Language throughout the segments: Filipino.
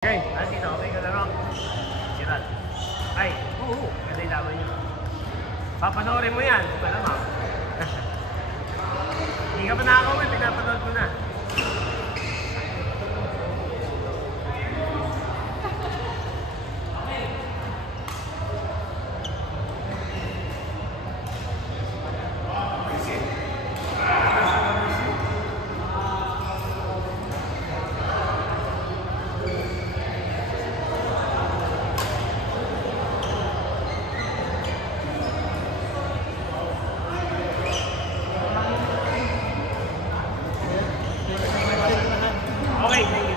Okay. Dito, okay ka laro. Sirat. Ay, ganda yung laban nyo. Papanoorin mo yan, malamang. Hindi ka pa nakakawin, pinapanood ko na. Okay, thank you.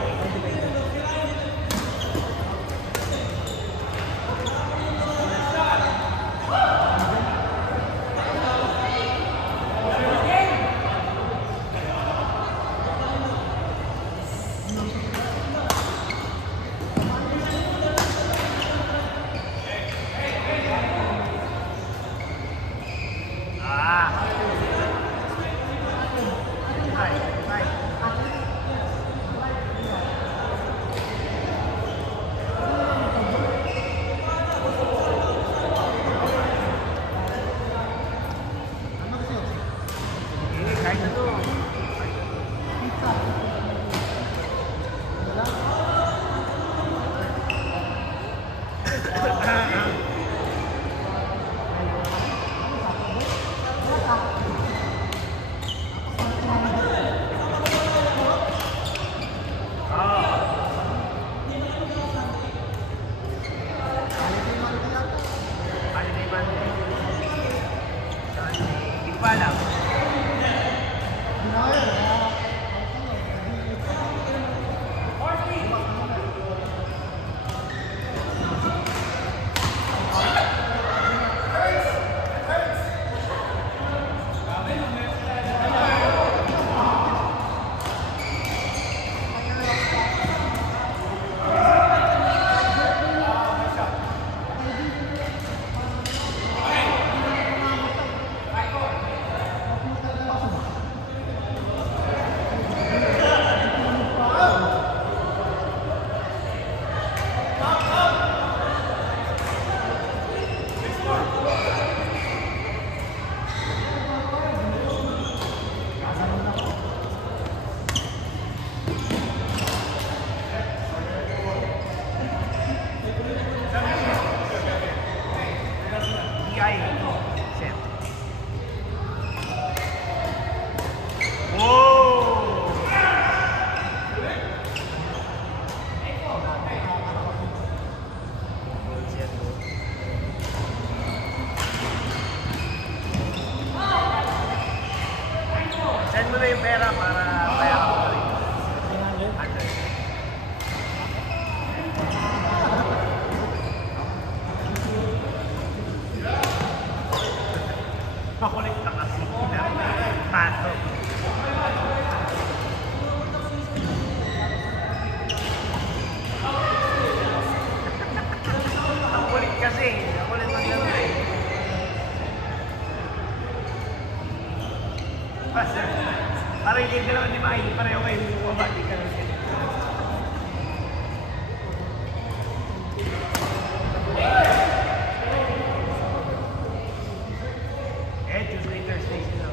Send mo na yung pera para kaya ako pa rin. Makulit na kasi. Pasok. Ang kulit kasi. Ang kulit maglaro eh. Parang hindi ka naman ni Mahi, pareho kayo bumabati ka lang siya. Tuesday, Thursday sila.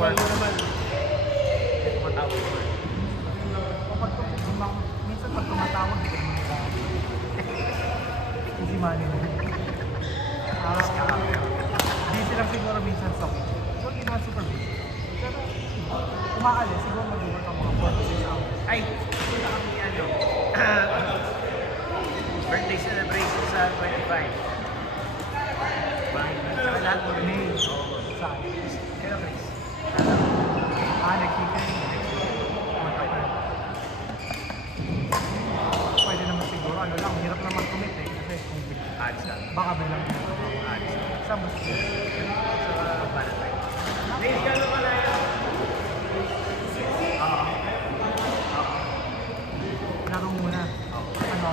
work naman. Ito matawag naman. Minsan pag tumatawag, hindi ka naman nagawag. Easy money na. Busy lang siguro minsan sa week. So, hindi naman super busy. Pero, kumakalis, siguro mag-work ang mga 4 to 6 hours. Ay, punta kami ano. Birthday celebration sa 25. Saka lahat mo May, rin. saan? Kaya Chris. Nagkikita yun. Pwede naman siguro, ano lang, hirap naman commit eh. Kasi kung Alis lang. baka bilang Alis lang. saan ba siya? Sa Valentine. May gano'n ka na yan. Oo. Laro muna. Ano?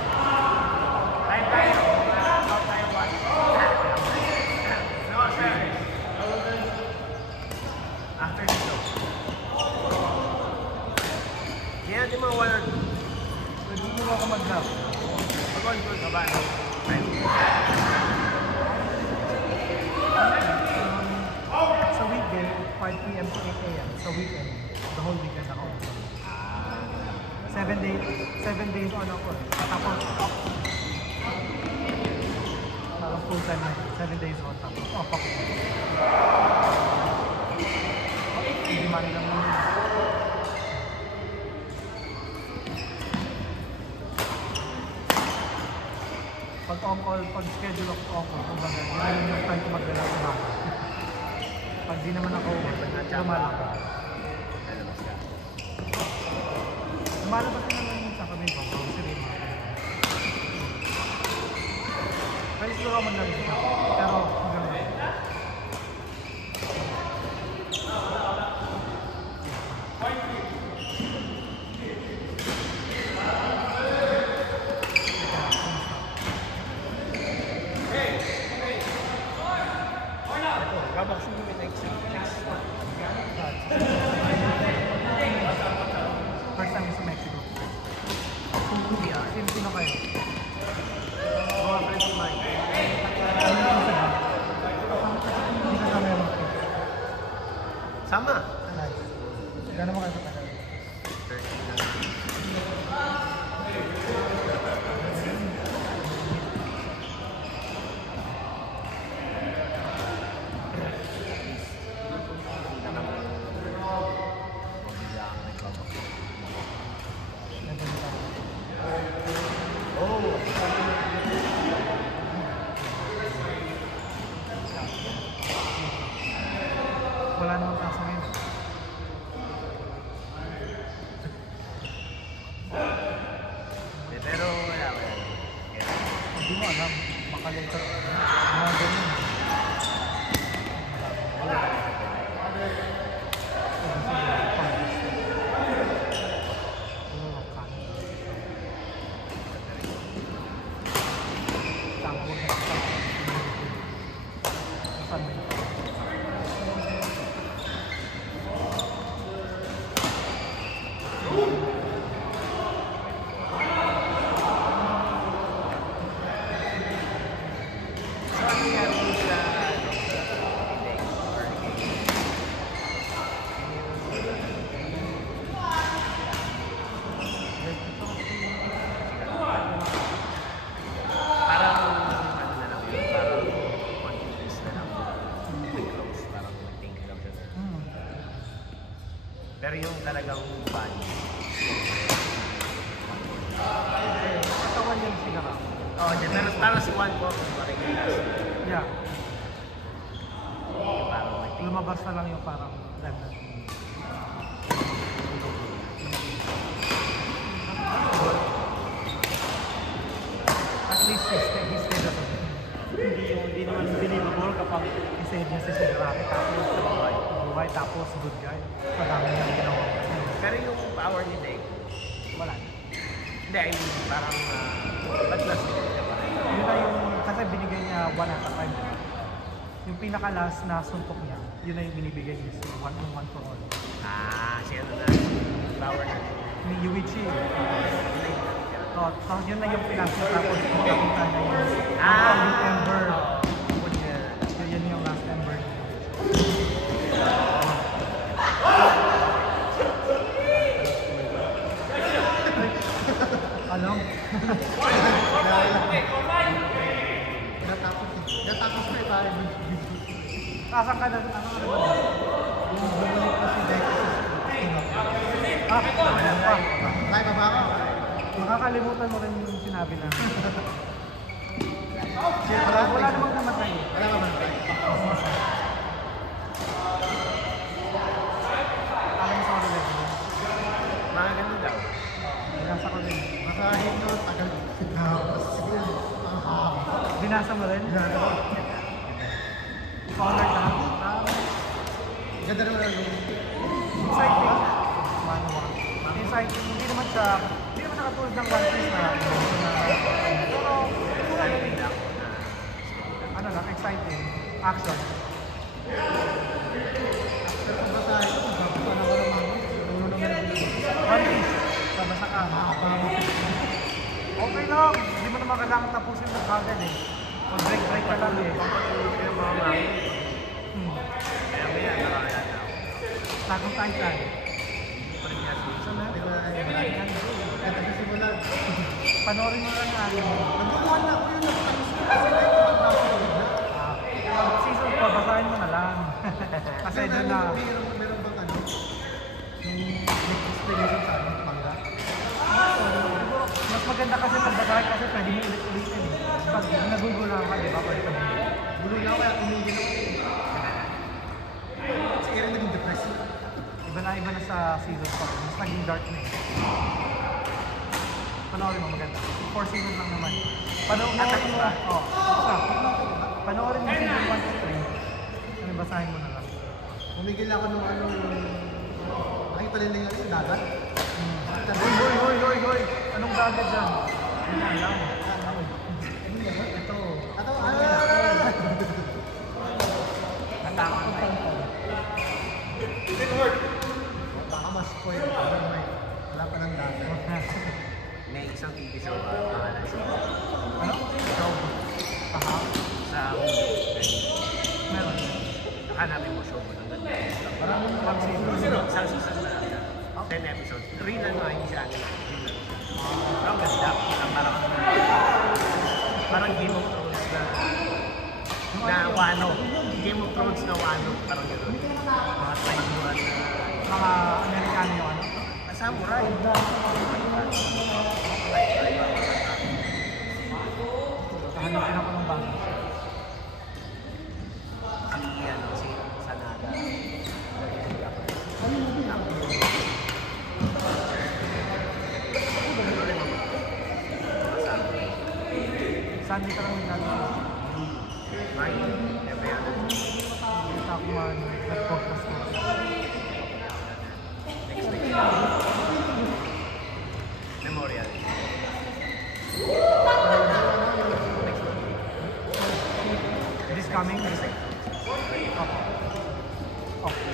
Tayo tayo. Out tayo ba? No, sir. After dito. Kaya natin mga 1 Pwede mo ako mag-love. Pag-control ka ba? Tayo. Sa weekday, 5 p.m. to 8 a.m. Sa weekend, the whole weekend ako. 7 days on ako eh. Tapos, parang full time na. 7 days on. Tapos, off ako. Hindi man lang naman. Pag on-call, pag schedule of on-call, kumbaga, yun yung time ko mag-relax sa bahay. Pag di naman ako, lumalabas. Lalabas ka. Lumalabas ka naman yung sa kami ko, grocery, mga pwede siguro ako mag-relax na. Pero, hanggang lang. Kaboxing mo next month. First time sa Mexico. Yeah. Sino kayo? Mga friends of mine. Hindi ka sa meron. Sama. Nice. Gano'n mo kayo katagal? 13 na. Wala namang kaso ngayon. Pero wala. Hindi mo alam. Makalagkat. Mga ganyan. Parang ano na lang yun, parang confidence na lang yun. Close, parang mag-think lang siya. Pero yung talagang fan, Katawan yan sigara. oh, pero parang si Juan po, marikilas. Yeah. Yung parang mag-think. Lumabas na lang yung parang time na. At least he stayed at home. Hindi naman believable kapag i-save niya si Shigaraki tapos sa buhay tapos good guy. Madami niyang ginawa. Pero yung power ni Dave, Wala. hindi, I mean, parang ba't last niya pa rin? Yun na yung, kasi binigay niya one at a time. Yung pinaka-last na suntok niya, yun na yung binibigay niya sa one for all. Ah, siya na power na. Ni Yuichi. Tapos yun na yung pinasa tapos nakita niya yung yung Ember. Yun yung last Ember. Asan ka na? Ano ka na ba? Yung bumalik na si Dex. Wala pa. Tayo pa ba ako? Makakalimutan mo rin yung sinabi na. Wala namang namatay. Wala ka ba? Alam mo sa mga rin. Mga ganun daw. Binasa ko din. Masahit no, tagal. Binasa mo rin? Binasa ko. Scholar ka? Ganda naman ang exciting. Exciting. Hindi naman nakatulad ng One Piece na pero ano lang, exciting. Action. One Piece. Sabasa ka. Okay lang. Hindi mo naman kailangan tapusin ng kagad eh. Mag-break ka lang eh. Yung mga mami. Kaya may nakakaya na. Tagong Titan. Panoorin mo lang natin. Nagbubuhan na ako yun. Season 4, basahin mo na lang. Kasi doon na... Meron bang ano? Yung explanation sa ano? Manga? Mas maganda kasi pagbasahin kasi pwede mo ulit-ulitin eh. Pag nagugulang ka, di ba? Pwede pa din. Gulo na ako, kaya tumigil ako. Kasi Aaron naging depressed. Iba na sa season 4. Mas naging dark na eh. Panoorin mo maganda. 4 seasons lang naman. Panoorin mo. Oo. Panoorin mo season 1 to 3. Ano basahin mo na lang. Umigil ako nung ano. Nakita nila yung dagat. Hoy! Anong dagat dyan? Ano alam? Ito. Natakot tayo. Baka mas spoil. Wala pa ng dagat. May isang TV show pangalan sa Ano? Show. Aha. Sa Meron. hanapin mo show mo ng ganda. Maraming one season. Isang season na lang. 10 episodes. Real ano, hindi siya ano. Pero ang ganda. Parang Game of Thrones na Wano. Game of Thrones na Wano. Parang gano'n. Mga tribal na... Mga Amerikano yung ano? Samurai. Hanapin ako ng bago. Si Sanada. Sunday ka lang naglalaro. Mike. Every other. Kita ko man, nag-podcast ko. Next week. Memorial. This coming? Okay.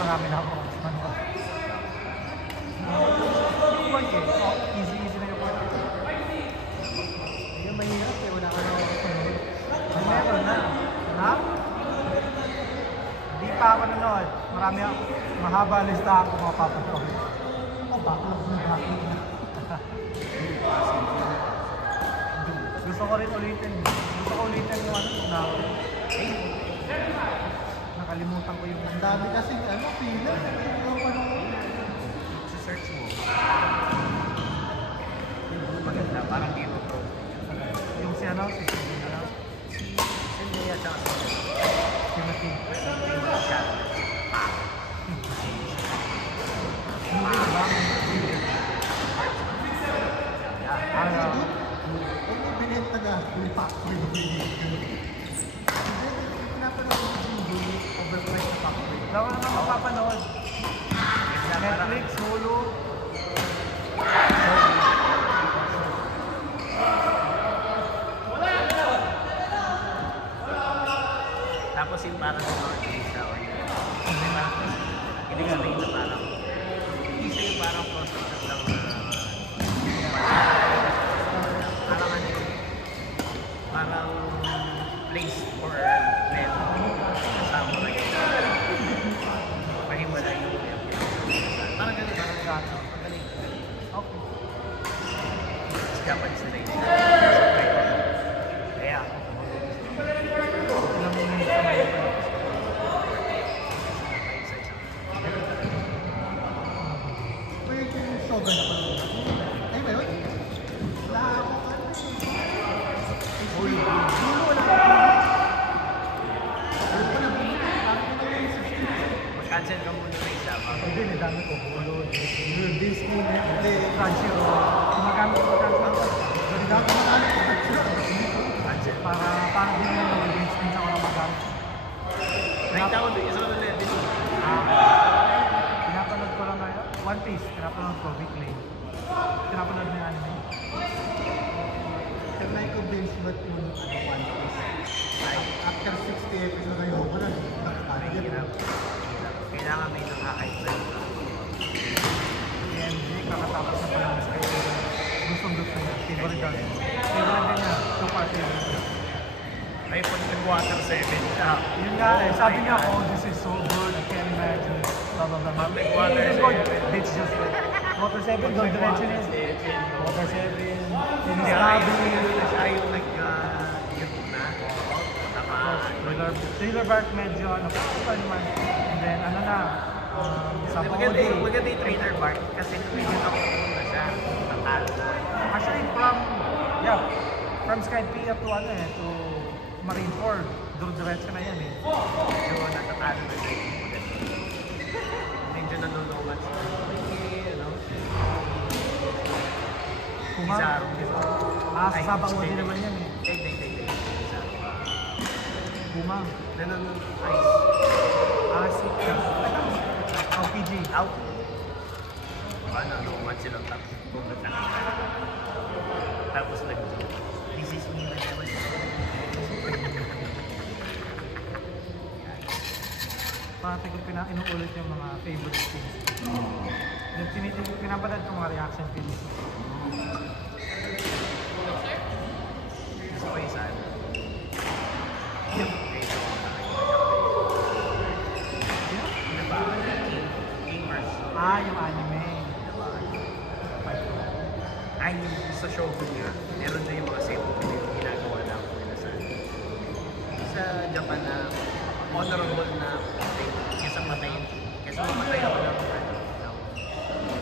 Marami na ako. Easy na yung part. Yung mahirap eh, wala ka na ako. Meron na. Ha? Hindi pa ako nanood. Marami ako. Mahaba lista ako mapapanood. Backlog na backlog na. Gusto ko rin ulitin. Gusto ko ulitin yung ano, na nakalimutan ko yung... Ang dami kasi, ano, pila. Search mo. Maganda. Parang Game of Thrones. Yung si ano, si Cynthia. Cynthia at saka Timothy. something like that. Movie, diba? Yeah. Huwag mo binenta na. Factory pinapanood mo yung overpriced factory. Wala ko naman mapapanood. Netflix, Hulu. Tapos yung parang northeast or diba? Hindi ko sabihin na parang hindi siya yung parang process lang na parang ano yun, parang place for men kasama na yun. Pahiwala yung parang ganun, parang gato. Magaling. Okay. Japanese nila yun. Kaya Ilang minutes na ngayon. Pwede yung sobrang na pala. Ay ba yun? Wala ako. Uy, wala ako. mag-cancel ka muna na isa. Pwede, may dami ko. Hulu, Disney, Netflix, Crunchyroll. Gumagamit ko Crunchyroll. Hindi na ako makamit. Cancel. Para din mo mag-rinse din sa mga magamit. Nakita ko doon, isa ko doon din. Pinapanood ko lang ngayon. One Piece, pinapanood ko weekly. Pinapanood mo yung anime. Tinry ko binge ba't yung One Piece. After 60 episode na yung wala. Ay, hirap. Kailangan may nakaka-excite. MJ, kakatapos na pala ng Skyrim. Gustong-gusto niya. Favorite dog. Favorite din niya. So far, favorite niya. Ay, pag nag-water 7 siya. Yun nga eh. Sabi niya, oh, this is so good. I can't imagine. Blah, blah, blah. Public water Just go, 7. bitch, just like. Water 7, go diretso niya. Water 7. Hindi, Tennis ay, Lobby. siya yung nag-YouTube na. Tama. Thriller Bark medyo ano pa naman. And then ano na, sa Maganda Body. yung Trainer Bark kasi medyo nakukulong na siya. Natalo na. Actually from Skype to ano eh, to Marineford. Diretso na yan eh. Medyo natatalo na siya. Medyo nanulungan siya. Ano? Kuma. Kizaru. Sa Sabang Odi naman yan eh. Hindi. Kuma. Ice. Si PG. Out. Paano, nanulungan silang tapos pumunta na. Tapos this is me na naman. Parati ko inuulit yung mga favorite things. Yung pinapanood ko mga reaction videos. Gusto ko yung saan. Ano ba? Gamers. Yung anime. Ay, yung sa Shogun niya, meron na yung mga sepo na yung ginagawa lang nila sa Japan na honorable na kesa patayin. Kesa mamatay ako ng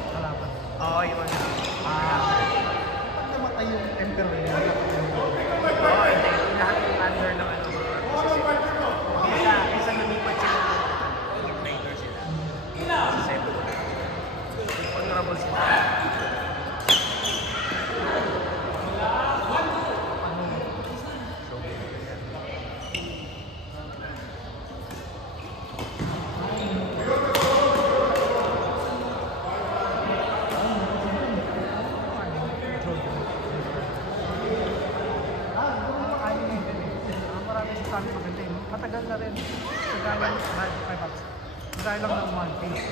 Kalaban. oo, yung ano. Pag namatay yung emperor niya, Oo, hindi. Lahat yung under ng ano mga kasi kesa lumipat sila ng traitor sila. Sa sepo na. Honorable sila. Matagal na rin. Kagaya lang ng One Piece.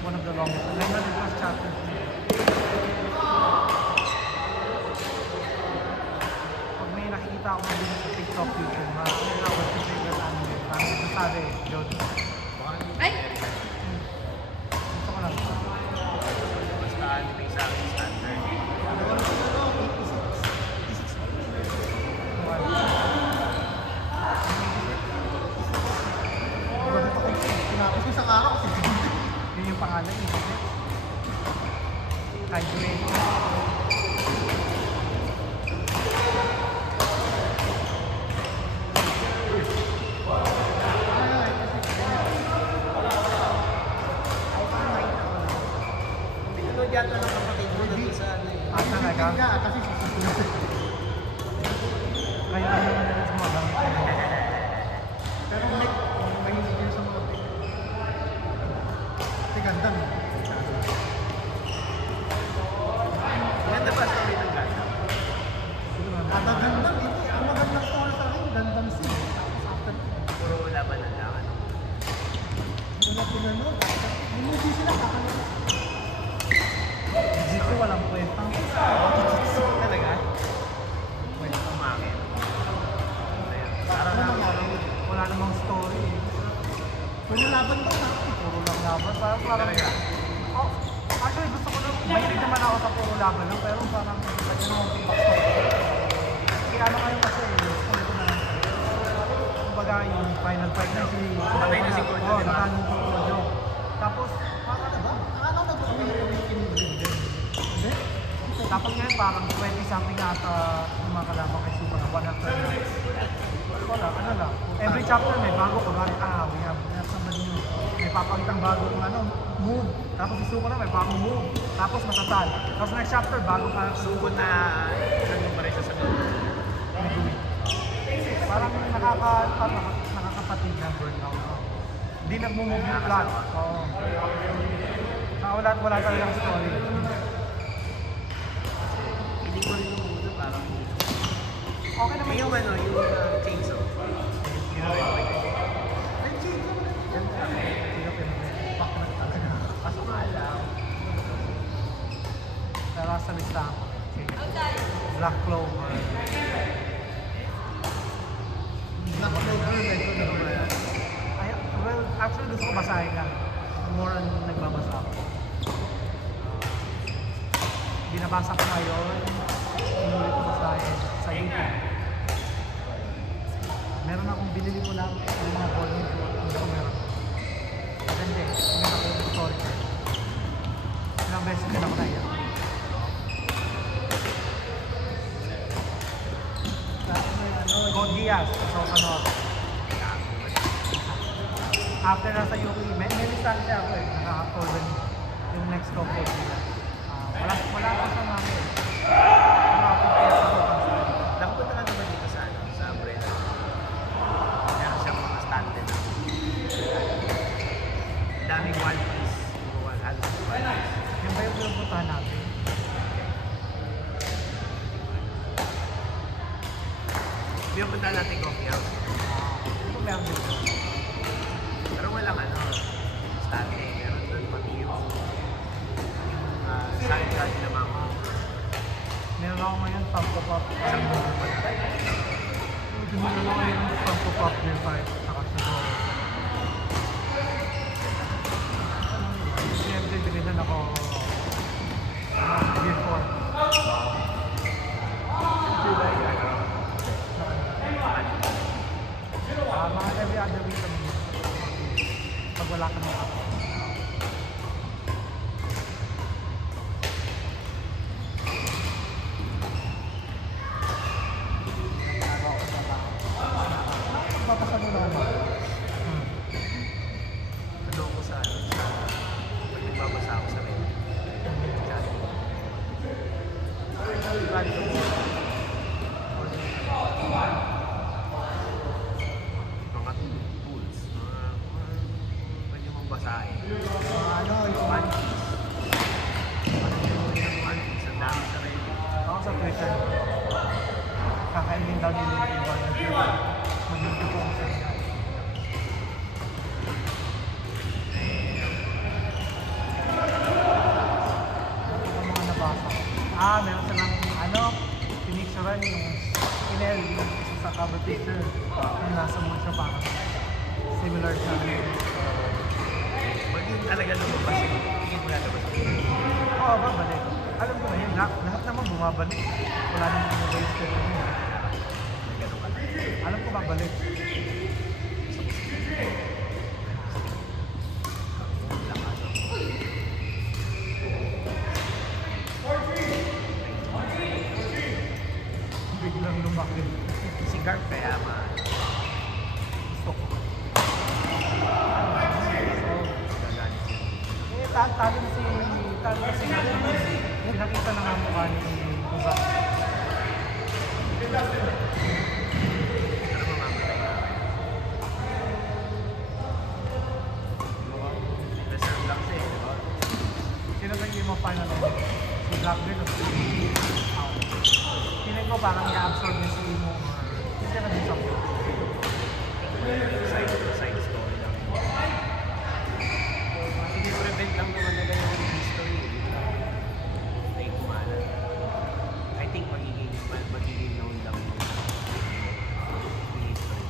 One of the longest. 900 plus chapters. Pag may nakikita ako mga sa TikTok, YouTube, mga what's your favorite anime? Parang nagsasabi, Jojo. Ay! Gusto ko lang. Basta anime sa akin standard. tinapos ko isang araw kasi Yun yung pangalan eh. Hydrate. Pinunod yata ng kapatid mo doon sa ano eh. Talaga? nga kasi susunod. Kaya ano naman nila sa mga gamit ko. Pero may hindi sa mga kasi ganda. parang... Talaga? Oh, actually gusto ko lang, mahilig naman ako sa puro laban lang, pero parang pwede mo akong backstop. Kaya ano ngayon kasi, gusto ko na lang. Kumbaga yung final fight na si... Patay na si Cordo, Oo, di ba? nakalong si Cordo. Tapos, Ano ba? Akala ko nag-awaken mo rin din. Hindi? tapos ngayon parang 20-something ata yung mga kalaban kay Super na 1 after 9. Wala, ano lang. Every chapter may bago ko. We have somebody new. May papagitang bagong move. Tapos si Suko na may bagong move. Tapos matatag. Tapos next chapter, bago ka. Suko na nandun pa rin siya sa loob. May gawin. Parang nakakapatid na burnout. Hindi nagmumove yung plot. Oo. Wala talagang story. Hindi ko rin yung ulo, parang... Okay naman Yung ano, yung chainsaw. Yun rin pwede. Kaso nga lang. Pero sa listahan ko. Black Clover. Black Clover, medyo naman. Ay, well, actually gusto ko basahin lang. More on nagbabasa ako. Binabasa ko ngayon. Inulit ko basahin sa YouTube. Meron akong binili ko lang ng mga volume ko. Hindi ko meron. Maganda eh. Meron ako yung story ko. Ilang beses din ako na yan. Code Geass. So, ano ako. After nasa UP, may listahan siya ako eh. Naka-order yung next ko Code Geass. Wala ako sa namin. Naka-prepare ako. Nakapunta ka naman dito sa ano, sa Umbrella. Meron siyang mga stand din. Daming One Piece. Halos One Piece. Yung ba yung pinupuntahan natin? Pinupunta natin coffee house. Ito meron dito. Pero walang ano, stand eh. Meron doon pati yung side garden na mama. Meron ako ngayon, Funko Pop. Isang buong pantay. Meron ako ngayon, Funko Pop Gear 5. Saka sa Dora. Siyempre, bilisan ako Gear 4. Mga every other week kami. Pag wala ka ng ako. Papasalo na ako. Ano ko sa ano, pag nagbabasa ako sa rin. Mga tools, mga pwede mong basahin. Ano, yung One Piece. One Piece, ang dami sa rin. Ako sa Twitter. Kakainin daw nila yung iwan na sila. Mag-YouTube ko sa inyo. Ito ang mga nabasa. Meron silang pinicturean yung Inel, yung isa sa cover picture. Yung nasa mo siya parang similar siya. Pag yun talaga lumabas yun, tingin mo lalabas yun. Oo, babalik. Alam ko na yun, lahat naman bumabalik. Wala naman yung waste yun. Ganun ka. Alam ko babalik. Biglang lumaki. Si Garp kaya Gusto ko. gagalit siya. Talo si pinakita na nga mukha ni Uga. Pero mamamatay na. Reserve lang siya eh, di ba? Sino ba yung mga final enemy? Si Blackbeard o si Feeling ko parang i-absorb niya si Imo or hindi na din something. Side story lang. I-prevent lang naman nila yung history. Ay, kumalan. I think magiging known lang yung history.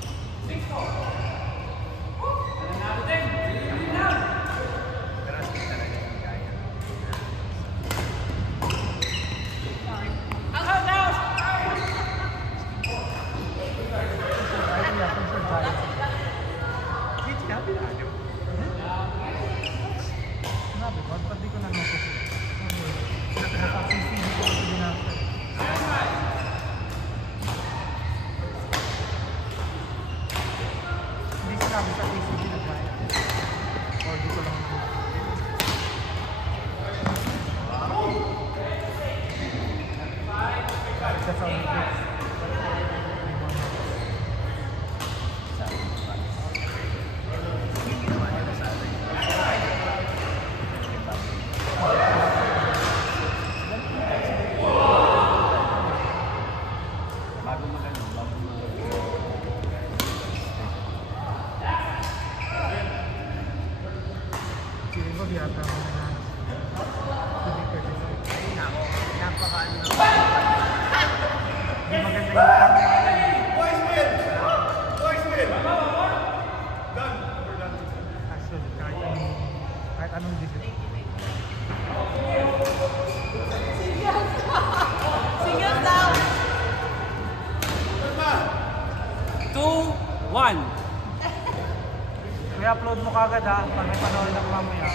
Pero as Bago magano, bago Sige ko, biyata mo na lang. Ayun na ako, napaka-ano na. Hindi maganda yung parang actually, kahit anong decision. Singles daw! 2, 1. I-upload mo kagad ha, pag may panoorin ako mamaya.